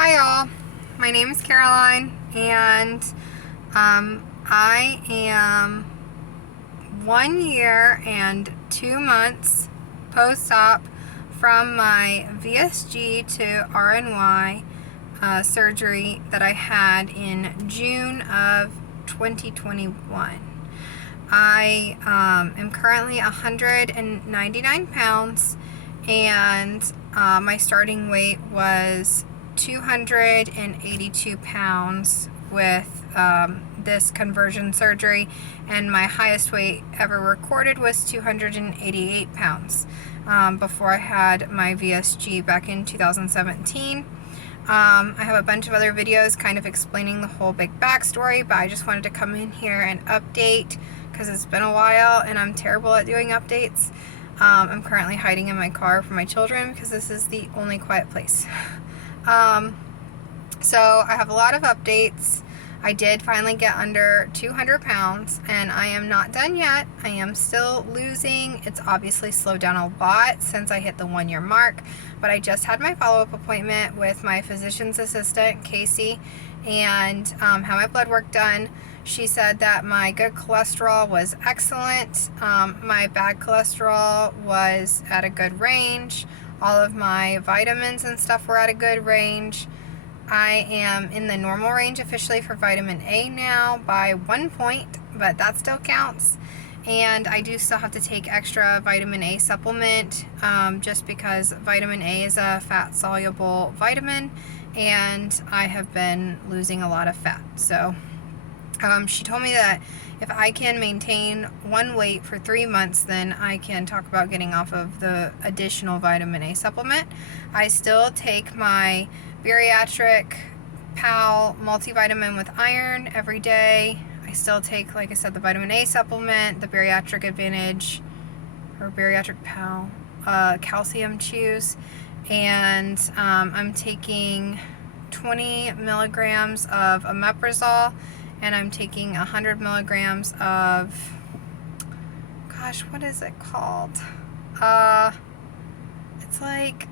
Hi all, my name is Caroline and I am 1 year and 2 months post-op from my VSG to RNY surgery that I had in June of 2021. I am currently 199 pounds and my starting weight was 282 pounds with this conversion surgery, and my highest weight ever recorded was 288 pounds before I had my VSG back in 2017. I have a bunch of other videos kind of explaining the whole big backstory, but I just wanted to come in here and update because it's been a while and I'm terrible at doing updates. I'm currently hiding in my car from my children because this is the only quiet place. So I have a lot of updates. I did finally get under 200 pounds and I am not done yet. I am still losing. It's obviously slowed down a lot since I hit the 1 year mark, but I just had my follow-up appointment with my physician's assistant, Casey, and had my blood work done. She said that my good cholesterol was excellent. My bad cholesterol was at a good range. All of my vitamins and stuff were at a good range. I am in the normal range officially for vitamin A now by 1 point, but that still counts. And I do still have to take extra vitamin A supplement just because vitamin A is a fat-soluble vitamin and I have been losing a lot of fat. So she told me that if I can maintain one weight for 3 months, then I can talk about getting off of the additional vitamin A supplement. I still take my bariatric PAL multivitamin with iron every day. I still take, like I said, the vitamin A supplement, the bariatric advantage, or bariatric PAL, calcium chews, and I'm taking 20 milligrams of omeprazole, and I'm taking 100 milligrams of, gosh, what is it called? It's like,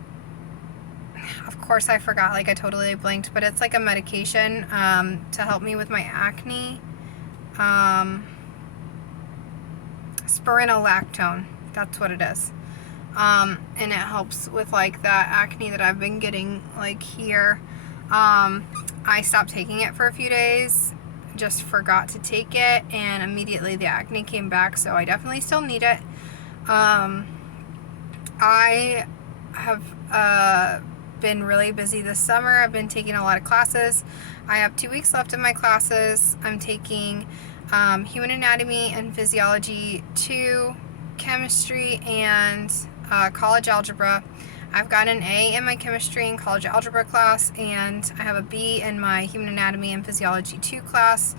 of course I forgot, like I totally blanked, but it's like a medication to help me with my acne. Spironolactone, that's what it is. And it helps with like that acne that I've been getting like here. I stopped taking it for a few days, just forgot to take it, and immediately the acne came back, so I definitely still need it. I have been really busy this summer. I've been taking a lot of classes. I have 2 weeks left in my classes. I'm taking Human Anatomy and Physiology 2, Chemistry, and College Algebra. I've got an A in my Chemistry and College Algebra class, and I have a B in my Human Anatomy and Physiology 2 class.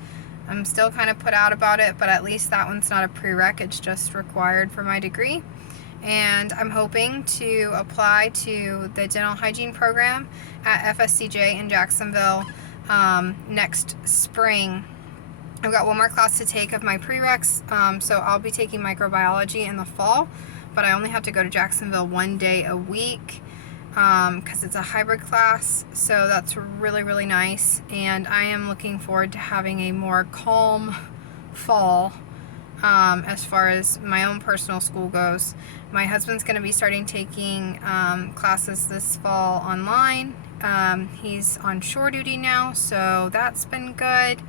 I'm still kind of put out about it, but at least that one's not a prereq, it's just required for my degree. And I'm hoping to apply to the dental hygiene program at FSCJ in Jacksonville next spring. I've got one more class to take of my prereqs, so I'll be taking microbiology in the fall, but I only have to go to Jacksonville 1 day a week because it's a hybrid class, so that's really, really nice. And I am looking forward to having a more calm fall as far as my own personal school goes. My husband's going to be starting taking classes this fall online. He's on shore duty now, so that's been good.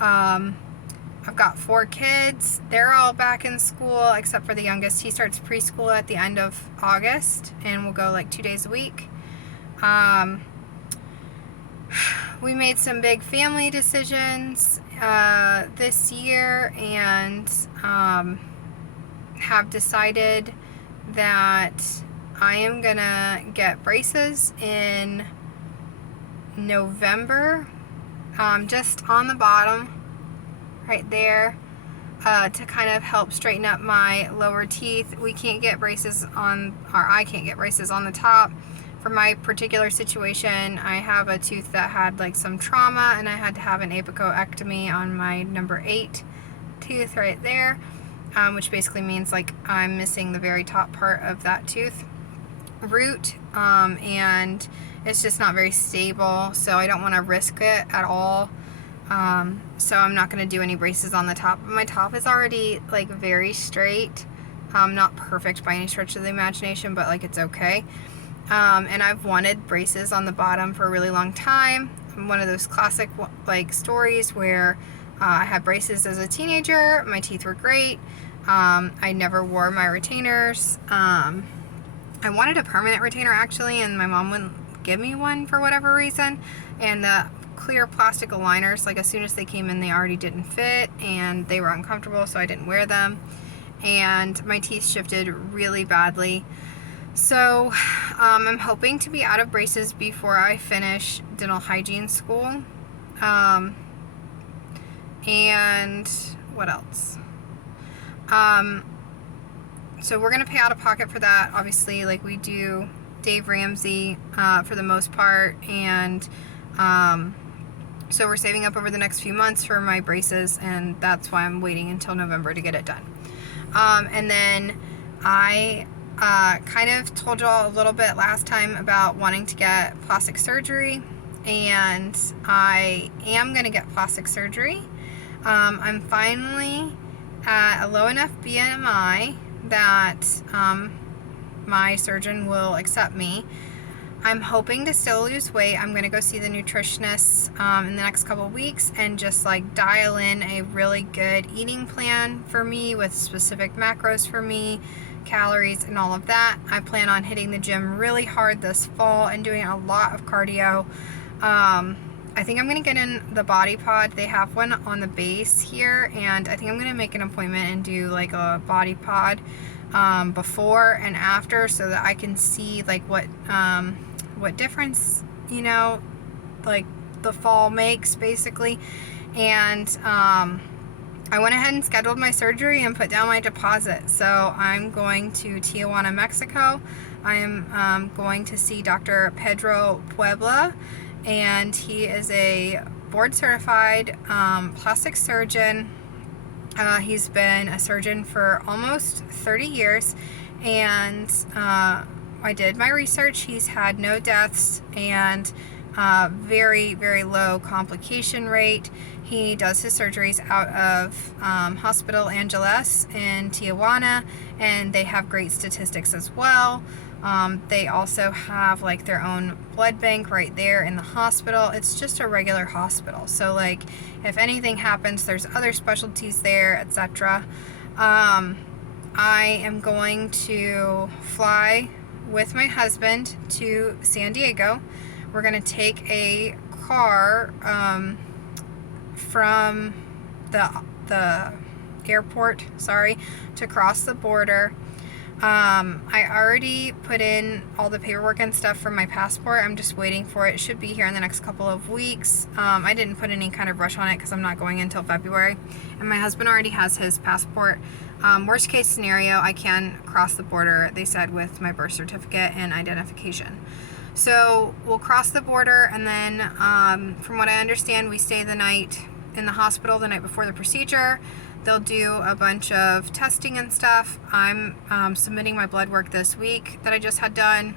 I've got 4 kids. They're all back in school except for the youngest. He starts preschool at the end of August and will go like 2 days a week. We made some big family decisions this year and have decided that I am gonna get braces in November, just on the bottom right there, to kind of help straighten up my lower teeth. We can't get braces on, or I can't get braces on the top. For my particular situation, I have a tooth that had like some trauma and I had to have an apicoectomy on my number 8 tooth right there, which basically means like I'm missing the very top part of that tooth root, and it's just not very stable, so I don't want to risk it at all. So I'm not going to do any braces on the top. My top is already like very straight. Not perfect by any stretch of the imagination, but like it's okay. And I've wanted braces on the bottom for a really long time. I'm one of those classic like stories where I had braces as a teenager. My teeth were great. I never wore my retainers. I wanted a permanent retainer actually, and my mom wouldn't give me one for whatever reason. And the clear plastic aligners, like as soon as they came in, they already didn't fit and they were uncomfortable, so I didn't wear them. And my teeth shifted really badly. So I'm hoping to be out of braces before I finish dental hygiene school. And what else? So we're going to pay out of pocket for that, obviously, like we do Dave Ramsey for the most part. And so we're saving up over the next few months for my braces, and that's why I'm waiting until November to get it done. And then I kind of told y'all a little bit last time about wanting to get plastic surgery, and I am going to get plastic surgery. I'm finally at a low enough BMI that my surgeon will accept me. I'm hoping to still lose weight. I'm going to go see the nutritionist in the next couple of weeks and just like dial in a really good eating plan for me with specific macros for me, calories and all of that. I plan on hitting the gym really hard this fall and doing a lot of cardio. I think I'm going to get in the body pod. They have one on the base here, and I think I'm going to make an appointment and do like a body pod before and after, so that I can see like what difference, you know, like the fall makes basically. And I went ahead and scheduled my surgery and put down my deposit. So I'm going to Tijuana, Mexico. I am going to see Dr. Pedro Puebla, and he is a board certified plastic surgeon. He's been a surgeon for almost 30 years, and I did my research. He's had no deaths and very, very low complication rate. He does his surgeries out of Hospital Angeles in Tijuana, and they have great statistics as well. They also have like their own blood bank right there in the hospital. It's just a regular hospital. So like if anything happens, there's other specialties there, etc. I am going to fly with my husband to San Diego. We're going to take a car from the airport, to cross the border. I already put in all the paperwork and stuff for my passport. I'm just waiting for it. It should be here in the next couple of weeks. I didn't put any kind of rush on it because I'm not going until February. And my husband already has his passport. Worst case scenario, I can cross the border, they said, with my birth certificate and identification. So we'll cross the border, and then from what I understand, we stay the night in the hospital the night before the procedure. They'll do a bunch of testing and stuff. I'm submitting my blood work this week that I just had done.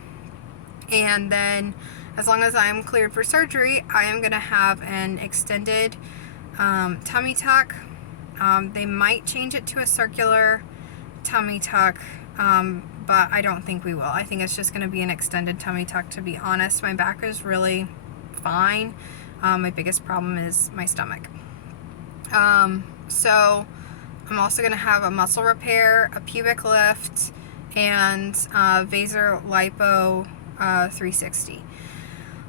And then as long as I'm cleared for surgery, I am going to have an extended tummy tuck. They might change it to a circular tummy tuck, but I don't think we will. I think it's just going to be an extended tummy tuck, to be honest. My back is really fine. My biggest problem is my stomach. So I'm also going to have a muscle repair, a pubic lift, and Vaser Lipo 360.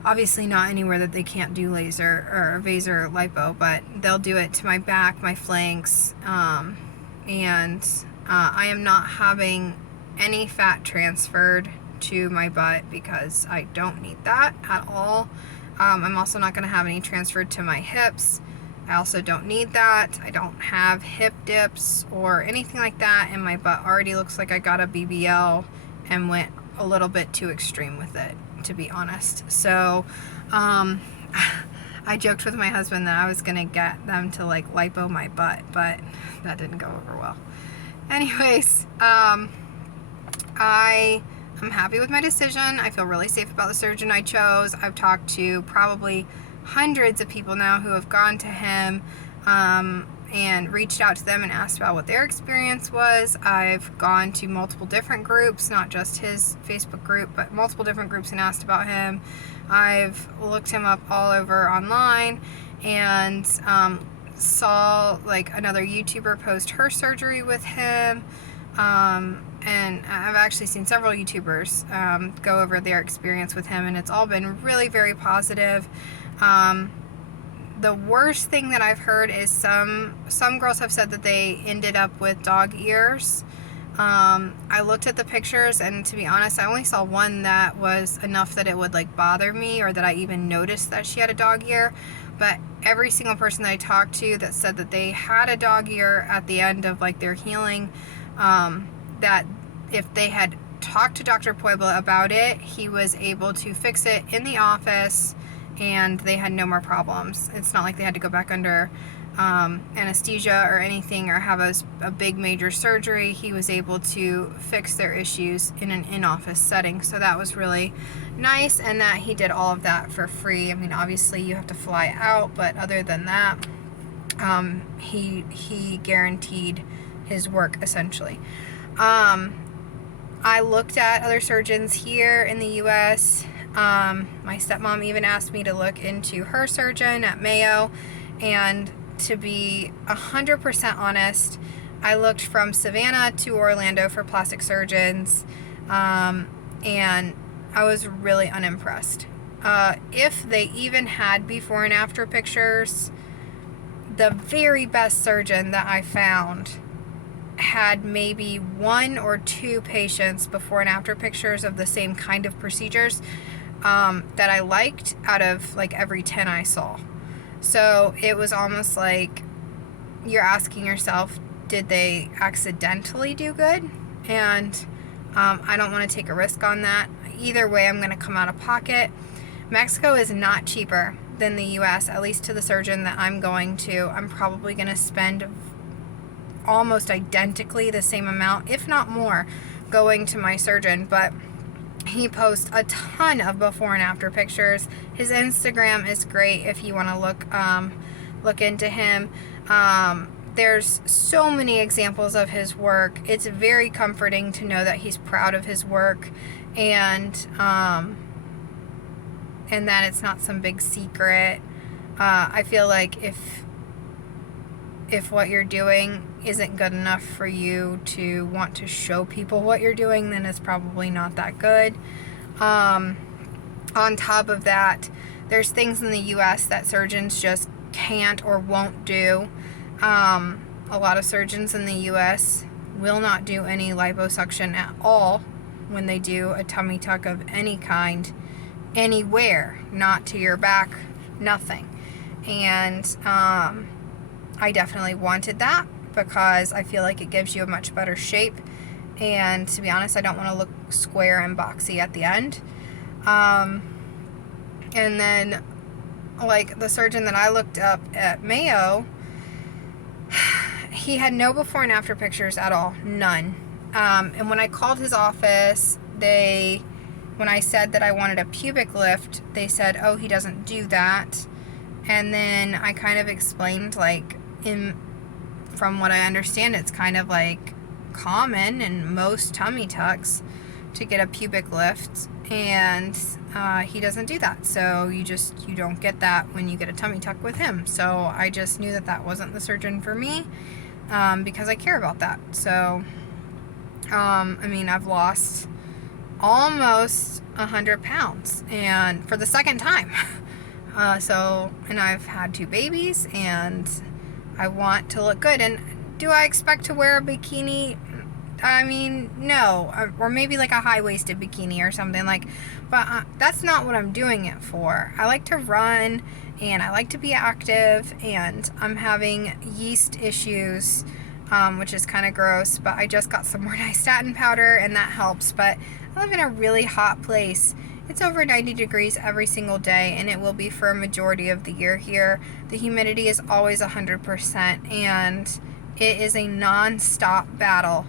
Obviously not anywhere that they can't do laser or Vaser Lipo, but they'll do it to my back, my flanks, and I am not having any fat transferred to my butt because I don't need that at all. I'm also not going to have any transferred to my hips. I also don't need that. I don't have hip dips or anything like that, and my butt already looks like I got a BBL and went a little bit too extreme with it, to be honest. So I joked with my husband that I was gonna get them to like lipo my butt, but that didn't go over well. Anyways, I I'm happy with my decision. I feel really safe about the surgeon I chose. I've talked to probably hundreds of people now who have gone to him and reached out to them and asked about what their experience was. I've gone to multiple different groups, not just his Facebook group, but multiple different groups, and asked about him. I've looked him up all over online and saw like another YouTuber post her surgery with him. And I've actually seen several YouTubers go over their experience with him, and it's all been really very positive. The worst thing that I've heard is some girls have said that they ended up with dog ears. I looked at the pictures, and to be honest, I only saw one that was enough that it would like bother me, or that I even noticed that she had a dog ear. But every single person that I talked to that said that they had a dog ear at the end of like their healing, that if they had talked to Dr. Puebla about it, he was able to fix it in the office, and they had no more problems. It's not like they had to go back under anesthesia or anything, or have a big major surgery. He was able to fix their issues in an in-office setting, so that was really nice, and that he did all of that for free. I mean, obviously you have to fly out, but other than that, he guaranteed his work essentially. I looked at other surgeons here in the US. My stepmom even asked me to look into her surgeon at Mayo, and to be 100% honest, I looked from Savannah to Orlando for plastic surgeons, and I was really unimpressed. If they even had before and after pictures, the very best surgeon that I found had maybe 1 or 2 patients before and after pictures of the same kind of procedures that I liked out of like every 10 I saw. So it was almost like you're asking yourself, did they accidentally do good? And I don't want to take a risk on that. Either way, I'm going to come out of pocket. Mexico is not cheaper than the US, at least to the surgeon that I'm going to. I'm probably going to spend almost identically the same amount, if not more, going to my surgeon. But he posts a ton of before and after pictures. His Instagram is great if you want to look into him. There's so many examples of his work. It's very comforting to know that he's proud of his work, and that it's not some big secret. I feel like if what you're doing isn't good enough for you to want to show people what you're doing, then it's probably not that good. On top of that, there's things in the US that surgeons just can't or won't do. A lot of surgeons in the US will not do any liposuction at all when they do a tummy tuck of any kind, anywhere, not to your back, nothing. And I definitely wanted that, because I feel like it gives you a much better shape, and to be honest, I don't want to look square and boxy at the end. And then like the surgeon that I looked up at Mayo, he had no before and after pictures at all, none. And when I called his office, when I said that I wanted a pubic lift, they said, oh, he doesn't do that. And then I kind of explained, like, from what I understand, it's kind of like common in most tummy tucks to get a pubic lift, and he doesn't do that. So you don't get that when you get a tummy tuck with him. So I just knew that wasn't the surgeon for me, because I care about that. So I mean, I've lost almost 100 pounds, and for the second time. And I've had 2 babies, and I want to look good. And do I expect to wear a bikini? I mean, no. Or maybe like a high-waisted bikini or something, like, but that's not what I'm doing it for. I like to run, and I like to be active, and I'm having yeast issues, which is kind of gross, but I just got some more nystatin powder, and that helps. But I live in a really hot place. It's over 90 degrees every single day, and it will be for a majority of the year here. The humidity is always 100%, and it is a non-stop battle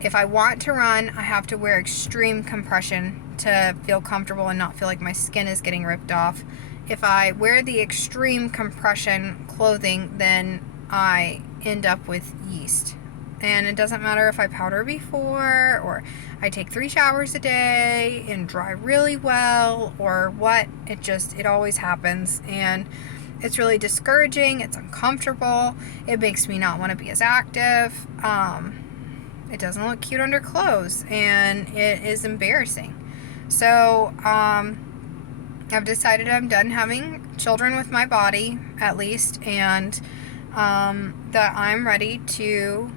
If I want to run, I have to wear extreme compression to feel comfortable and not feel like my skin is getting ripped off. If I wear the extreme compression clothing, then I end up with yeast. And it doesn't matter if I powder before, or I take 3 showers a day and dry really well, or what. It always happens. And it's really discouraging. It's uncomfortable. It makes me not want to be as active. It doesn't look cute under clothes, and it is embarrassing. So, I've decided I'm done having children with my body, at least, and that I'm ready to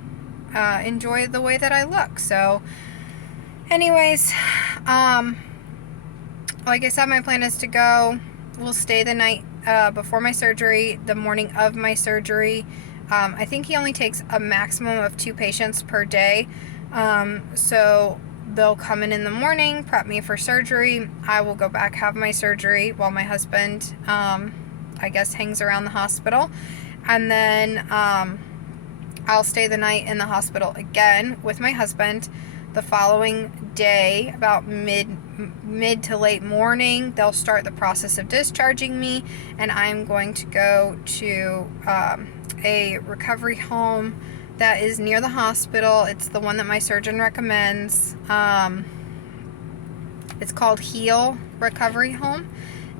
enjoy the way that I look. So, anyways, like I said, my plan is to go. We'll stay the night before my surgery, the morning of my surgery. I think he only takes a maximum of 2 patients per day. So they'll come in the morning, prep me for surgery. I will go back, have my surgery while my husband, I guess, hangs around the hospital. And then I'll stay the night in the hospital again with my husband. The following day, about mid to late morning, they'll start the process of discharging me, and I'm going to go to a recovery home that is near the hospital. It's the one that my surgeon recommends. It's called Heal Recovery Home,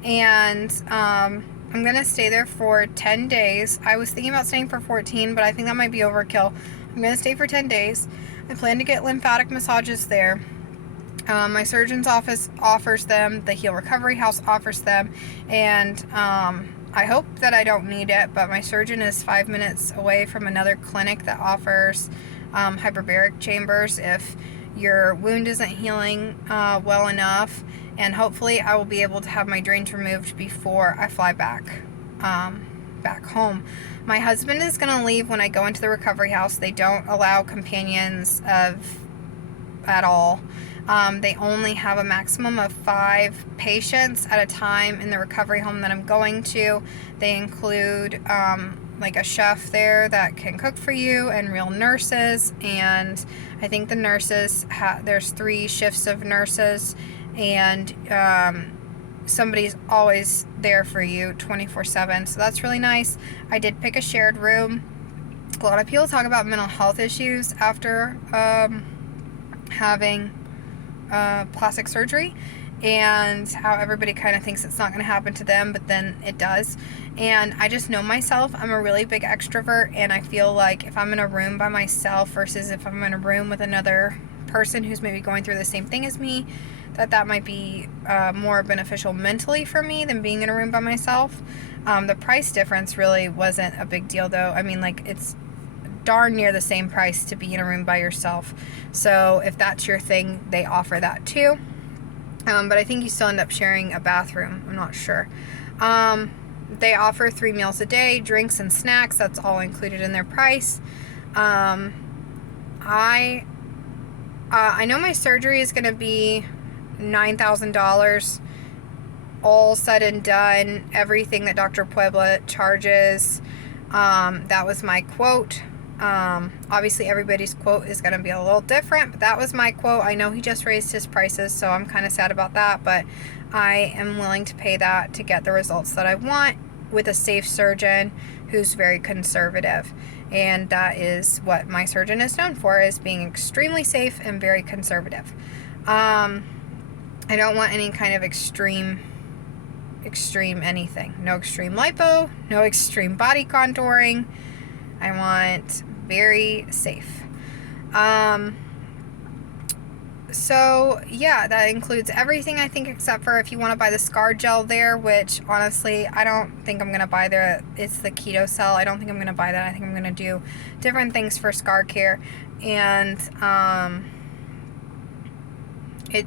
and I'm going to stay there for 10 days. I was thinking about staying for 14, but I think that might be overkill. I'm going to stay for 10 days. I plan to get lymphatic massages there. My surgeon's office offers them, the Heal Recovery House offers them, and I hope that I don't need it, but my surgeon is 5 minutes away from another clinic that offers hyperbaric chambers if your wound isn't healing well enough, and hopefully I will be able to have my drains removed before I fly back home. My husband is going to leave when I go into the recovery house. They don't allow companions at all. They only have a maximum of 5 patients at a time in the recovery home that I'm going to. They include like a chef there that can cook for you, and real nurses. And I think the nurses, there's 3 shifts of nurses, and somebody's always there for you 24/7. So that's really nice. I did pick a shared room. A lot of people talk about mental health issues after having plastic surgery, and how everybody kind of thinks it's not going to happen to them, but then it does. And I just know myself. I'm a really big extrovert, and I feel like if I'm in a room by myself versus if I'm in a room with another person who's maybe going through the same thing as me, that might be more beneficial mentally for me than being in a room by myself. The price difference really wasn't a big deal, though. I mean, like, it's darn near the same price to be in a room by yourself. So if that's your thing, they offer that too. But I think you still end up sharing a bathroom. I'm not sure. They offer 3 meals a day, drinks and snacks. That's all included in their price. I know my surgery is going to be $9,000 all said and done, everything that Dr. Puebla charges. That was my quote. Obviously everybody's quote is going to be a little different, but that was my quote. I know he just raised his prices, so I'm kind of sad about that, but I am willing to pay that to get the results that I want with a safe surgeon who's very conservative. And that is what my surgeon is known for, is being extremely safe and very conservative. I don't want any kind of extreme anything. No extreme lipo, no extreme body contouring. I want very safe. So yeah, that includes everything, I think, except for if you want to buy the scar gel there, which honestly I don't think I'm gonna buy there. It's the keto cell. I don't think I'm gonna buy that. I think I'm gonna do different things for scar care. And it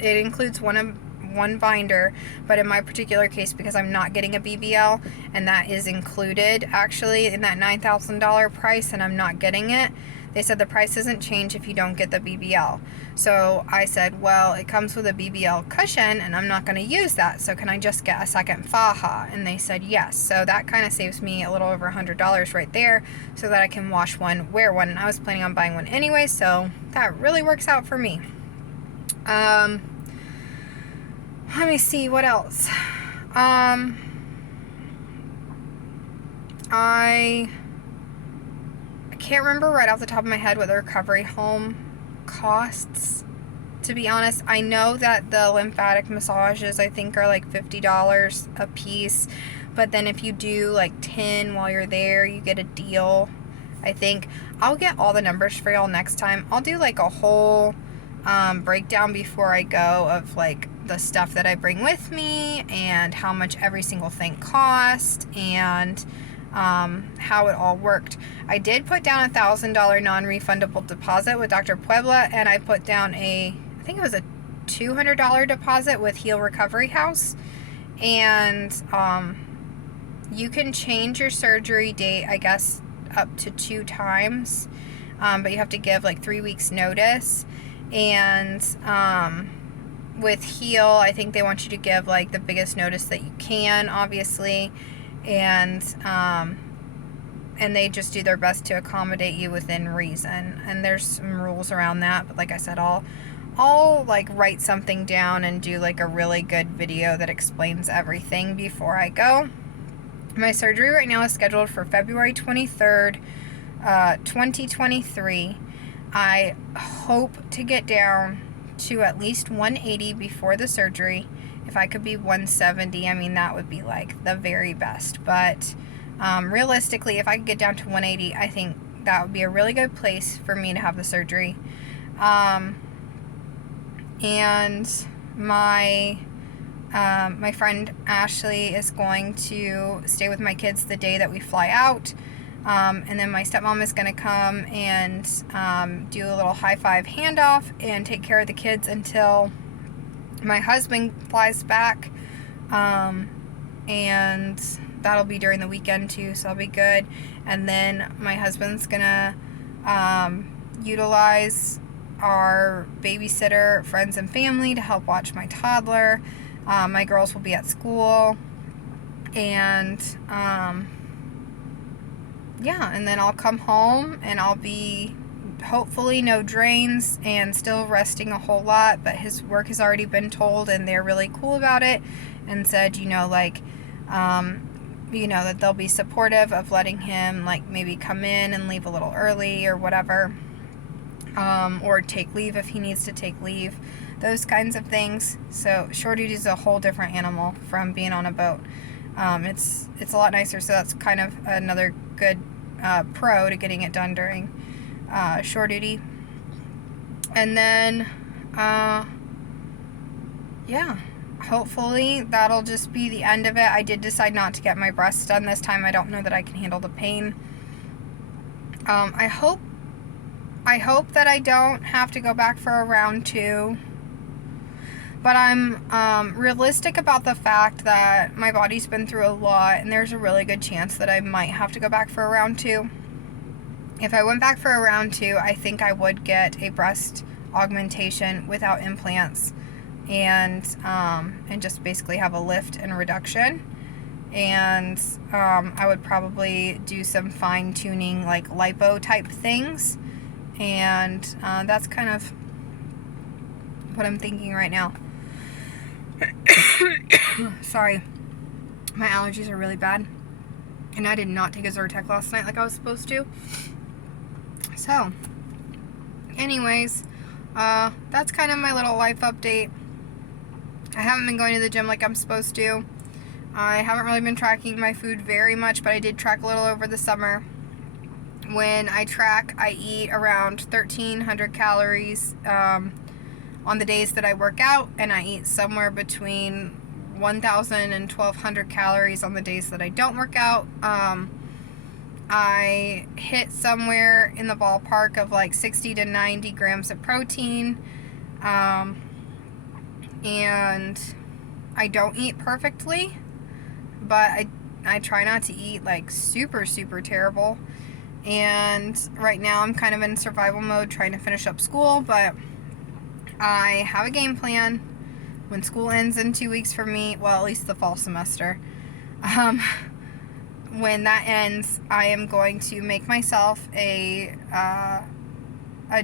includes one one binder, but in my particular case, because I'm not getting a BBL, and that is included actually in that $9,000 price, and I'm not getting it, they said the price doesn't change if you don't get the BBL. So I said, well, it comes with a BBL cushion and I'm not going to use that, so can I just get a second faja? And they said yes. So that kind of saves me a little over $100 right there, so that I can wash one, wear one, and I was planning on buying one anyway, so that really works out for me. Let me see what else. I can't remember right off the top of my head what the recovery home costs, to be honest. I know that the lymphatic massages, I think, are like $50 a piece, but then if you do like 10 while you're there, you get a deal, I think. I'll get all the numbers for y'all next time. I'll do like a whole breakdown before I go of like the stuff that I bring with me and how much every single thing cost, and how it all worked. I did put down a $1,000 non-refundable deposit with Dr. Puebla, and I put down I think it was a $200 deposit with Heal Recovery House, and you can change your surgery date, I guess, up to 2 times, but you have to give like 3 weeks notice. And with Heal, I think they want you to give like the biggest notice that you can, obviously, and they just do their best to accommodate you within reason, and there's some rules around that, but like I said, I'll like write something down and do like a really good video that explains everything before I go. My surgery right now is scheduled for February 23rd, 2023. I hope to get down to at least 180 before the surgery. If I could be 170, I mean, that would be like the very best. But realistically, if I could get down to 180, I think that would be a really good place for me to have the surgery. And my friend Ashley is going to stay with my kids the day that we fly out. And then my stepmom is going to come and do a little high-five handoff and take care of the kids until my husband flies back. And that'll be during the weekend too, so that'll be good. And then my husband's going to utilize our babysitter friends and family to help watch my toddler. My girls will be at school. And yeah, and then I'll come home and I'll be hopefully no drains and still resting a whole lot, but his work has already been told and they're really cool about it and said, that they'll be supportive of letting him like maybe come in and leave a little early or whatever, or take leave if he needs to take leave, those kinds of things. So shore duty is a whole different animal from being on a boat. It's a lot nicer, so that's kind of another good pro to getting it done during shore duty. And then yeah, hopefully that'll just be the end of it. I did decide not to get my breasts done this time. I don't know that I can handle the pain. I hope that I don't have to go back for a round 2. But I'm realistic about the fact that my body's been through a lot, and there's a really good chance that I might have to go back for a round 2. If I went back for a round 2, I think I would get a breast augmentation without implants, and just basically have a lift and reduction. And I would probably do some fine-tuning, like lipo type things, and that's kind of what I'm thinking right now. Sorry, my allergies are really bad, and I did not take a Zyrtec last night like I was supposed to. So anyways, that's kind of my little life update. I haven't been going to the gym like I'm supposed to. I haven't really been tracking my food very much, but I did track a little over the summer. When I track, I eat around 1,300 calories on the days that I work out, and I eat somewhere between 1,000 and 1,200 calories on the days that I don't work out. I hit somewhere in the ballpark of like 60 to 90 grams of protein, and I don't eat perfectly, but I try not to eat like super, super terrible. And right now I'm kind of in survival mode trying to finish up school, but I have a game plan. When school ends in 2 weeks for me, well, at least the fall semester, when that ends, I am going to make myself a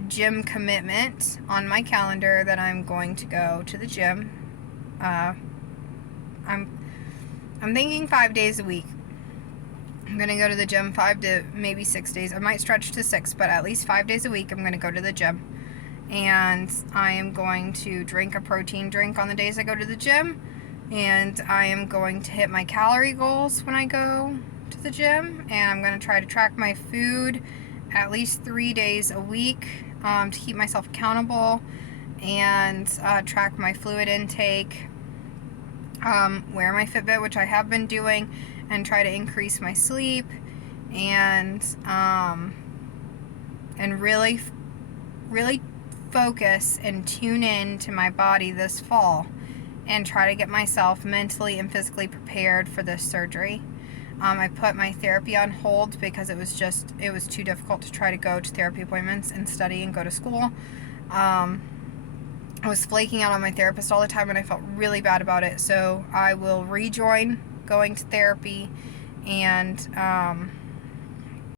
gym commitment on my calendar that I'm going to go to the gym. I'm thinking 5 days a week. I'm going to go to the gym 5 to maybe 6 days. I might stretch to 6, but at least 5 days a week I'm going to go to the gym. And I am going to drink a protein drink on the days I go to the gym. And I am going to hit my calorie goals when I go to the gym. And I'm going to try to track my food at least 3 days a week to keep myself accountable. And track my fluid intake. Wear my Fitbit, which I have been doing. And try to increase my sleep. And really focus and tune in to my body this fall and try to get myself mentally and physically prepared for this surgery. I put my therapy on hold because it was too difficult to try to go to therapy appointments and study and go to school. I was flaking out on my therapist all the time and I felt really bad about it, so I will rejoin going to therapy and